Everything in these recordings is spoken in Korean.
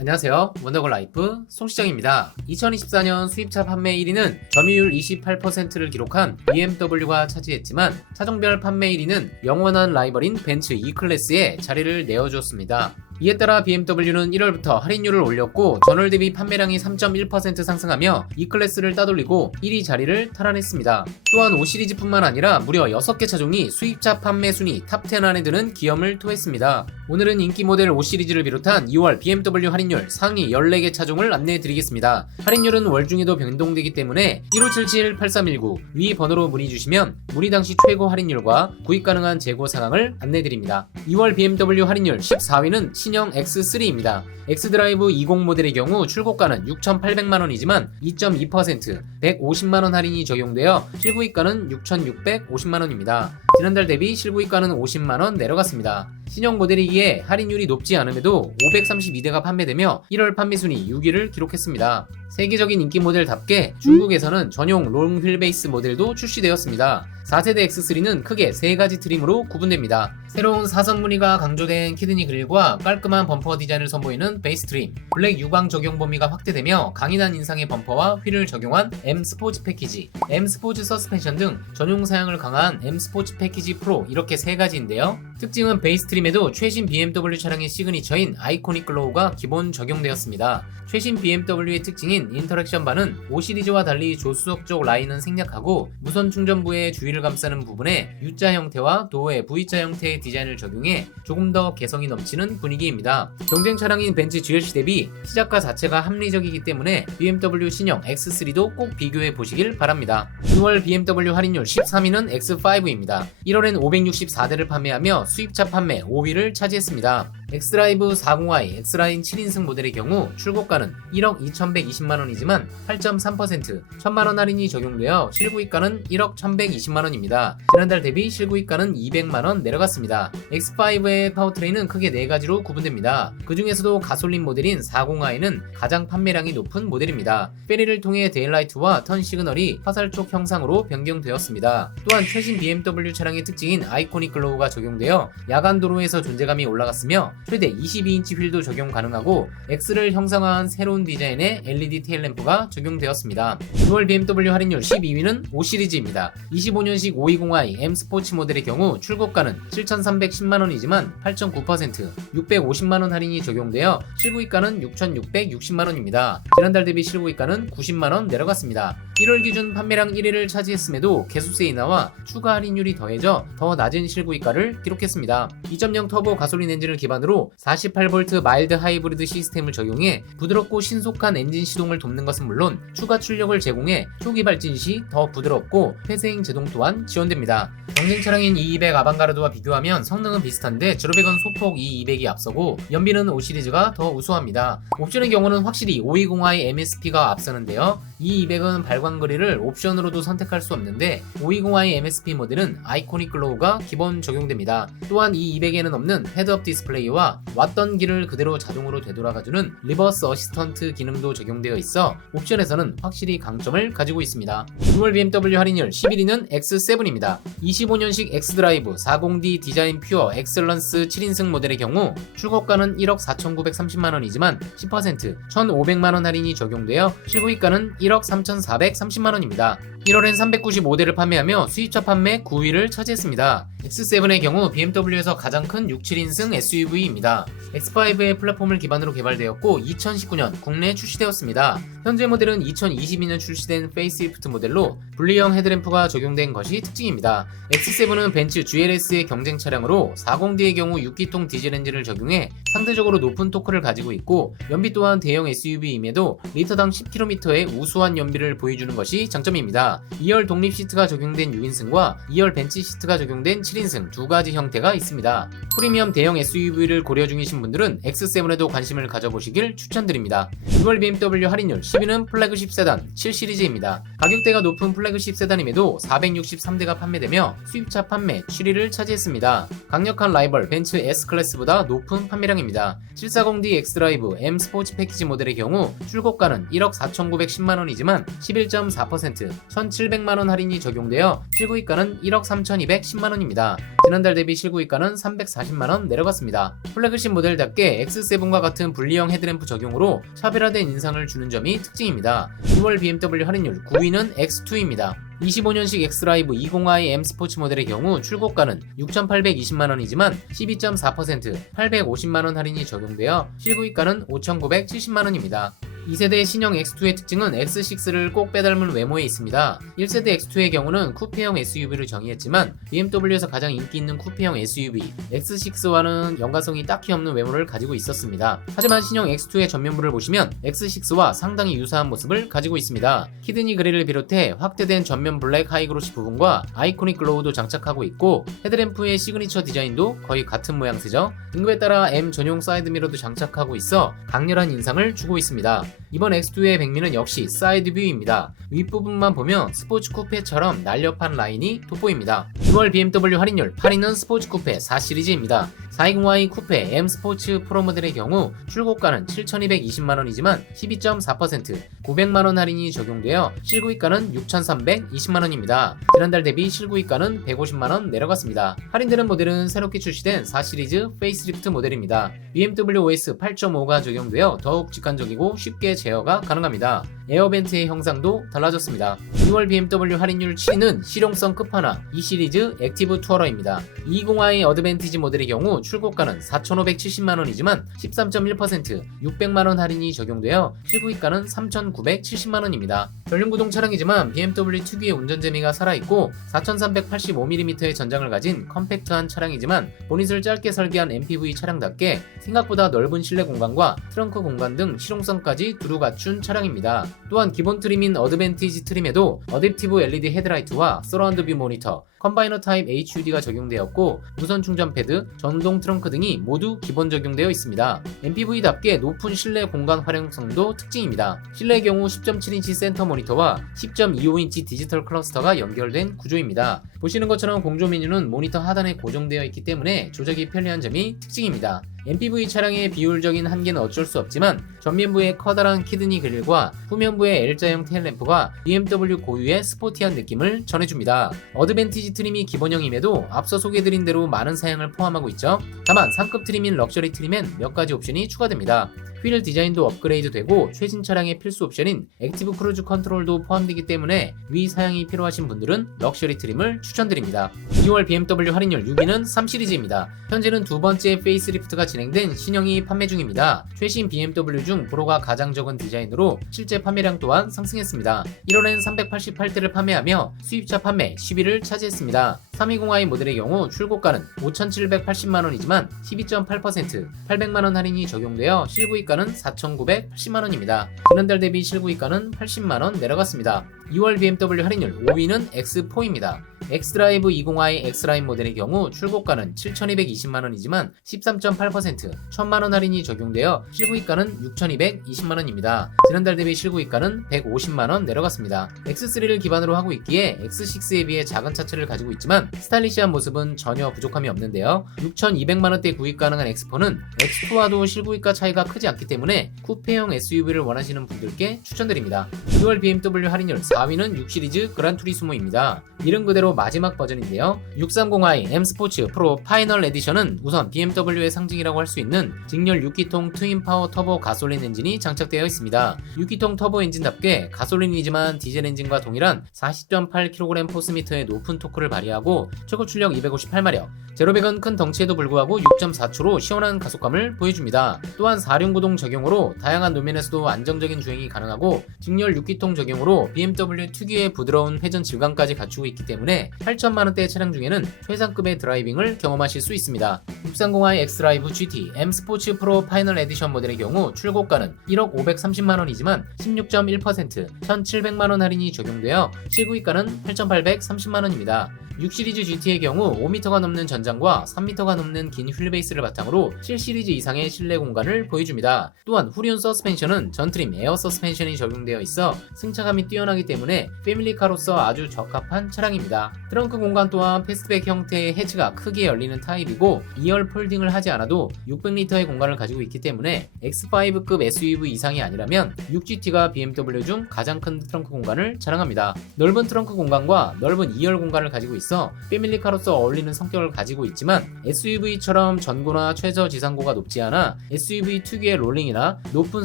안녕하세요. 원더걸 라이프 송시정입니다. 2024년 수입차 판매 1위는 점유율 28%를 기록한 BMW가 차지했지만 차종별 판매 1위는 영원한 라이벌인 벤츠 E클래스에 자리를 내어주었습니다. 이에 따라 BMW는 1월부터 할인율을 올렸고 전월 대비 판매량이 3.1% 상승하며 E클래스를 따돌리고 1위 자리를 탈환했습니다. 또한 5시리즈뿐만 아니라 무려 6개 차종이 수입차 판매 순위 탑10 안에 드는 기염을 토했습니다. 오늘은 인기 모델 5시리즈를 비롯한 2월 BMW 할인율 상위 14개 차종을 안내해드리겠습니다. 할인율은 월중에도 변동되기 때문에 1577-8319 위 번호로 문의 주시면 문의 당시 최고 할인율과 구입 가능한 재고 상황을 안내드립니다. 2월 BMW 할인율 14위는 신형 X3입니다. 엑스드라이브 20 모델의 경우 출고가는 6,800만원이지만 2.2% 150만원 할인이 적용되어 실구입가는 6,650만원입니다. 지난달 대비 실구입가는 50만원 내려갔습니다. 신형 모델이기에 할인율이 높지 않음에도 532대가 판매되며 1월 판매 순위 6위를 기록했습니다. 세계적인 인기 모델답게 중국에서는 전용 롱 휠베이스 모델도 출시되었습니다. 4세대 X3는 크게 3가지 트림으로 구분됩니다. 새로운 사선 무늬가 강조된 키드니 그릴과 깔끔한 범퍼 디자인을 선보이는 베이스 트림, 블랙 유광 적용 범위가 확대되며 강인한 인상의 범퍼와 휠을 적용한 M 스포츠 패키지, M 스포츠 서스펜션 등 전용 사양을 강화한 M 스포츠 패키지 프로 이렇게 3가지인데요. 특징은 베이스 트림에도 최신 BMW 차량의 시그니처인 아이코닉 글로우가 기본 적용되었습니다. 최신 BMW의 특징인 인터랙션 바는 5시리즈와 달리 조수석 쪽 라인은 생략하고 무선 충전부의 주위를 감싸는 부분에 U자 형태와 도어에 V자 형태의 디자인을 적용해 조금 더 개성이 넘치는 분위기입니다. 경쟁 차량인 벤츠 GLC 대비 시작가 자체가 합리적이기 때문에 BMW 신형 X3도 꼭 비교해 보시길 바랍니다. 6월 BMW 할인율 13위는 X5입니다. 1월엔 564대를 판매하며 수입차 판매 5위를 차지했습니다. 엑스드라이브 40i X라인 7인승 모델의 경우 출고가는 1억 2120만원이지만 8.3% 1000만원 할인이 적용되어 실구입가는 1억 1120만원입니다. 지난달 대비 실구입가는 200만원 내려갔습니다. X5의 파워트레인은 크게 4가지로 구분됩니다. 그 중에서도 가솔린 모델인 40i는 가장 판매량이 높은 모델입니다. 페리를 통해 데일라이트와 턴 시그널이 화살촉 형상으로 변경되었습니다. 또한 최신 BMW 차량의 특징인 아이코닉 글로우가 적용되어 야간 도로에서 존재감이 올라갔으며 최대 22인치 휠도 적용 가능하고 X를 형상화한 새로운 디자인의 LED 테일램프가 적용되었습니다. 6월 BMW 할인율 12위는 5시리즈입니다. 25년식 520i M 스포츠 모델의 경우 출고가는 7,310만원이지만 8.9% 650만원 할인이 적용되어 실구입가는 6,660만원입니다. 지난달 대비 실구입가는 90만원 내려갔습니다. 1월 기준 판매량 1위를 차지했음에도 개수세 인하와 추가 할인율이 더해져 더 낮은 실구입가를 기록했습니다. 2.0 터보 가솔린 엔진을 기반으로 48V 마일드 하이브리드 시스템을 적용해 부드럽고 신속한 엔진 시동을 돕는 것은 물론 추가 출력을 제공해 초기 발진 시 더 부드럽고 폐쇄행 제동 또한 지원됩니다. 경쟁 차량인 E200 아방가르드와 비교하면 성능은 비슷한데 제로백은 소폭 E200이 앞서고 연비는 5시리즈가 더 우수합니다. 옵션의 경우는 확실히 520i MSP가 앞서는데요. E200은 발광 그릴을 옵션으로도 선택할 수 없는데 520i MSP 모델은 아이코닉 글로우가 기본 적용됩니다. 또한 E200에는 없는 헤드업 디스플레이와 왔던 길을 그대로 자동으로 되돌아가주는 리버스 어시스턴트 기능도 적용되어 있어 옵션에서는 확실히 강점을 가지고 있습니다. 6월 BMW 할인율 11위는 X7입니다. 25년식 X드라이브 40D 디자인 퓨어 엑셀런스 7인승 모델의 경우 출고가는 1억 4,930만원이지만 10% 1,500만원 할인이 적용되어 실구입가는 1억 3,430만원입니다. 1월엔 395대를 판매하며 수입차 판매 9위를 차지했습니다. X7의 경우 BMW에서 가장 큰 6, 7인승 SUV입니다. X5의 플랫폼을 기반으로 개발되었고 2019년 국내에 출시되었습니다. 현재 모델은 2022년 출시된 페이스리프트 모델로 분리형 헤드램프가 적용된 것이 특징입니다. X7은 벤츠 GLS의 경쟁 차량으로 40D의 경우 6기통 디젤 엔진을 적용해 상대적으로 높은 토크를 가지고 있고 연비 또한 대형 SUV임에도 리터당 10km의 우수한 연비를 보여주는 것이 장점입니다. 2열 독립 시트가 적용된 6인승과 2열 벤치 시트가 적용된 7인승 두 가지 형태가 있습니다. 프리미엄 대형 SUV를 고려 중이신 분들은 X7에도 관심을 가져보시길 추천드립니다. 6월 BMW 할인율 10위는 플래그십 세단 7시리즈입니다. 가격대가 높은 플래그십 세단임에도 463대가 판매되며 수입차 판매 7위를 차지했습니다. 강력한 라이벌 벤츠 S클래스보다 높은 판매량입니다. 740D X드라이브 M 스포츠 패키지 모델의 경우 출고가는 1억 4,910만원이지만 11.4% 1,700만원 할인이 적용되어 실구입가는 1억 3,210만원입니다. 지난달 대비 실구입가는 340만원 내려갔습니다. 플래그십 모델 모델답게 X7과 같은 분리형 헤드램프 적용으로 차별화된 인상을 주는 점이 특징입니다. 6월 BMW 할인율 9위는 X2입니다. 25년식 엑스라이브 20i M 스포츠 모델의 경우 출고가는 6,820만원이지만 12.4% 850만원 할인이 적용되어 실구입가는 5,970만원입니다. 2세대 신형 X2의 특징은 X6를 꼭 빼닮은 외모에 있습니다. 1세대 X2의 경우는 쿠페형 SUV를 정의했지만 BMW에서 가장 인기 있는 쿠페형 SUV X6와는 연관성이 딱히 없는 외모를 가지고 있었습니다. 하지만 신형 X2의 전면부를 보시면 X6와 상당히 유사한 모습을 가지고 있습니다. 히드니 그릴을 비롯해 확대된 전면 블랙 하이그로시 부분과 아이코닉 글로우도 장착하고 있고 헤드램프의 시그니처 디자인도 거의 같은 모양새죠. 등급에 따라 M 전용 사이드미러도 장착하고 있어 강렬한 인상을 주고 있습니다. 이번 X2의 백미는 역시 사이드 뷰입니다. 윗부분만 보면 스포츠 쿠페처럼 날렵한 라인이 돋보입니다. 6월 BMW 할인율 8위는 스포츠 쿠페 4시리즈입니다. 420i 쿠페 M 스포츠 프로 모델의 경우 출고가는 7,220만원이지만 12.4% 900만원 할인이 적용되어 실구입가는 6,320만원입니다. 지난달 대비 실구입가는 150만원 내려갔습니다. 할인되는 모델은 새롭게 출시된 4시리즈 페이스리프트 모델입니다. BMW OS 8.5가 적용되어 더욱 직관적이고 쉽게 제어가 가능합니다. 에어벤트의 형상도 달라졌습니다. 6월 BMW 할인율 7위는 실용성 끝판왕 2시리즈 액티브 투어러입니다. 220i 어드밴티지 모델의 경우 출고가는 4,570만원이지만 13.1% 600만원 할인이 적용되어 실구입가는 3,970만원입니다. 전륜구동 차량이지만 BMW 특유의 운전재미가 살아있고 4,385mm의 전장을 가진 컴팩트한 차량이지만 보닛을 짧게 설계한 MPV 차량답게 생각보다 넓은 실내 공간과 트렁크 공간 등 실용성까지 두루 갖춘 차량입니다. 또한 기본 트림인 어드밴티지 트림에도 어댑티브 LED 헤드라이트와 서라운드 뷰 모니터, 컴바이너 타입 HUD가 적용되었고 무선 충전 패드, 전동 트렁크 등이 모두 기본 적용되어 있습니다. MPV답게 높은 실내 공간 활용성도 특징입니다. 실내의 경우 10.7인치 센터 모니터와 10.25인치 디지털 클러스터가 연결된 구조입니다. 보시는 것처럼 공조 메뉴는 모니터 하단에 고정되어 있기 때문에 조작이 편리한 점이 특징입니다. MPV 차량의 비효율적인 한계는 어쩔 수 없지만 전면부의 커다란 키드니 그릴과 후면부의 L자형 테일램프가 BMW 고유의 스포티한 느낌을 전해줍니다. 어드밴티지 트림이 기본형임에도 앞서 소개드린 대로 많은 사양을 포함하고 있죠. 다만 상급 트림인 럭셔리 트림엔 몇 가지 옵션이 추가됩니다. 휠 디자인도 업그레이드 되고 최신 차량의 필수 옵션인 액티브 크루즈 컨트롤도 포함되기 때문에 위 사양이 필요하신 분들은 럭셔리 트림을 추천드립니다. 2월 BMW 할인율 6위는 3시리즈입니다. 현재는 두 번째 페이스리프트가 진행된 신형이 판매 중입니다. 최신 BMW 중 브로가 가장 적은 디자인으로 실제 판매량 또한 상승했습니다. 1월엔 388대를 판매하며 수입차 판매 10위를 차지했습니다. 320i 모델의 경우 출고가는 5,780만원이지만 12.8% 800만원 할인이 적용되어 실구입가는 4,980만원입니다. 지난달 대비 실구입가는 80만원 내려갔습니다. 2월 BMW 할인율 5위는 X4입니다. 엑스드라이브 20i X라인 모델의 경우 출고가는 7,220만원이지만 13.8% 1,000만원 할인이 적용되어 실구입가는 6,220만원입니다. 지난달 대비 실구입가는 150만원 내려갔습니다. X3를 기반으로 하고 있기에 X6에 비해 작은 차체를 가지고 있지만 스타일리시한 모습은 전혀 부족함이 없는데요. 6,200만원대 구입 가능한 X4는 X2와도 실구입가 차이가 크지 않기 때문에 쿠페형 SUV를 원하시는 분들께 추천드립니다. 6월 BMW 할인율 4위는 6시리즈 그란투리스모입니다. 이름 그대로 마지막 버전인데요. 630i M 스포츠 프로 파이널 에디션은 우선 BMW의 상징이라고 할 수 있는 직렬 6기통 트윈 파워 터보 가솔린 엔진이 장착되어 있습니다. 6기통 터보 엔진답게 가솔린이지만 디젤 엔진과 동일한 40.8kg 포스미터의 높은 토크를 발휘하고 최고 출력 258마력, 제로백은 큰 덩치에도 불구하고 6.4초로 시원한 가속감을 보여줍니다. 또한 4륜구동 적용으로 다양한 노면에서도 안정적인 주행이 가능하고 직렬 6기통 적용으로 BMW 특유의 부드러운 회전 질감까지 갖추고 있기 때문에 8천만원대 차량 중에는 최상급의 드라이빙을 경험하실 수 있습니다. 630i X드라이브 GT M 스포츠 프로 파이널 에디션 모델의 경우 출고가는 1억 530만원이지만 16.1% 1,700만원 할인이 적용되어 실구입가는 8,830만원입니다. 6시리즈 GT의 경우 5m가 넘는 전장과 3m가 넘는 긴 휠베이스를 바탕으로 7시리즈 이상의 실내 공간을 보여줍니다. 또한 후륜 서스펜션은 전트림 에어 서스펜션이 적용되어 있어 승차감이 뛰어나기 때문에 패밀리카로서 아주 적합한 차량입니다. 트렁크 공간 또한 패스트백 형태의 해치가 크게 열리는 타입이고 2열 폴딩을 하지 않아도 600리터의 공간을 가지고 있기 때문에 X5급 SUV 이상이 아니라면 6GT가 BMW 중 가장 큰 트렁크 공간을 자랑합니다. 넓은 트렁크 공간과 넓은 2열 공간을 가지고 있어 SUV로서 패밀리카로서 어울리는 성격을 가지고 있지만 SUV처럼 전고나 최저 지상고가 높지 않아 SUV 특유의 롤링이나 높은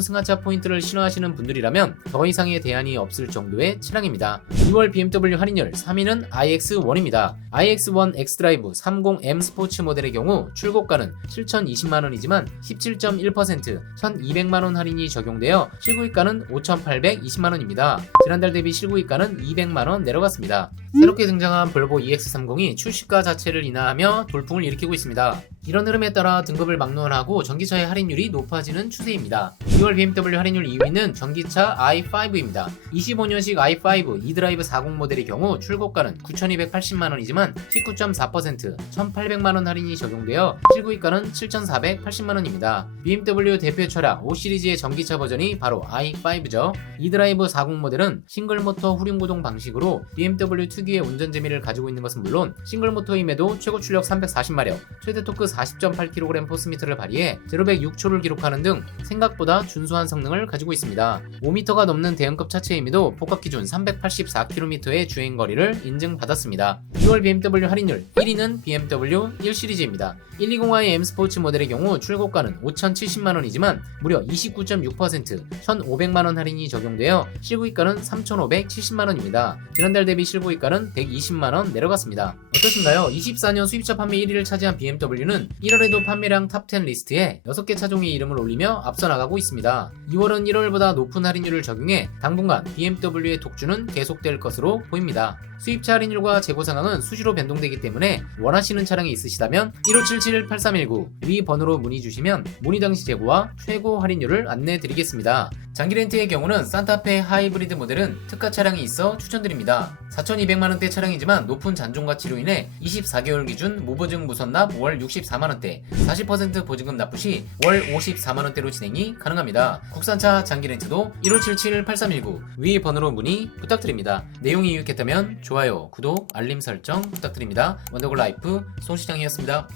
승하차 포인트를 싫어하시는 분들이라면 더 이상의 대안이 없을 정도의 차량입니다. 2월 BMW 할인율 3위는 iX1입니다. iX1 x드라이브 30M 스포츠 모델의 경우 출고가는 7,020만원이지만 17.1% 1,200만원 할인이 적용되어 실구입가는 5,820만원입니다. 지난달 대비 실구입가는 200만원 내려갔습니다. 새롭게 등장한 볼보 EX30이 출시가 자체를 인하하며 돌풍을 일으키고 있습니다. 이런 흐름에 따라 등급을 막론하고 전기차의 할인율이 높아지는 추세입니다. 2월 BMW 할인율 2위는 전기차 i5입니다. 25년식 i5 e드라이브 40 모델의 경우 출고가는 9,280만원이지만 19.4% 1,800만원 할인이 적용되어 실구입가는 7,480만원입니다. BMW 대표 차량 5시리즈의 전기차 버전이 바로 i5죠. e드라이브 40 모델은 싱글모터 후륜구동 방식으로 BMW 특유의 운전 재미를 가지고 있는 것은 물론 싱글모터임에도 최고 출력 340마력, 최대 토크 40.8kg 포스미터를 발휘해 0-100 6초를 기록하는 등 생각보다 준수한 성능을 가지고 있습니다. 5m가 넘는 대형급 차체임에도 복합 기준 384km의 주행거리를 인증받았습니다. 2월 BMW 할인율 1위는 BMW 1시리즈입니다. 120i M 스포츠 모델의 경우 출고가는 5,070만원이지만 무려 29.6% 1,500만원 할인이 적용되어 실구입가는 3,570만원입니다. 지난달 대비 실구입가는 120만원 내려갔습니다. 어떠신가요? 24년 수입차 판매 1위를 차지한 BMW는 1월에도 판매량 탑10 리스트에 6개 차종의 이름을 올리며 앞서 나가고 있습니다. 2월은 1월보다 높은 할인율을 적용해 당분간 BMW의 독주는 계속될 것으로 보입니다. 수입차 할인율과 재고 상황은 수시로 변동되기 때문에 원하시는 차량이 있으시다면 1577-8319 위 번호로 문의 주시면 문의 당시 재고와 최고 할인율을 안내 드리겠습니다. 장기 렌트의 경우는 산타페 하이브리드 모델은 특가 차량이 있어 추천드립니다. 4,200만원대 차량이지만 높은 잔존 가치로 인해 24개월 기준 무보증 무선납 월 64만원대 40% 보증금 납부 시 월 54만원대로 진행이 가능합니다. 국산차 장기 렌트도 1577-8319 위 번호로 문의 부탁드립니다. 내용이 유익했다면 좋아요, 구독, 알림 설정 부탁드립니다. 원더골 라이프 송시장이었습니다.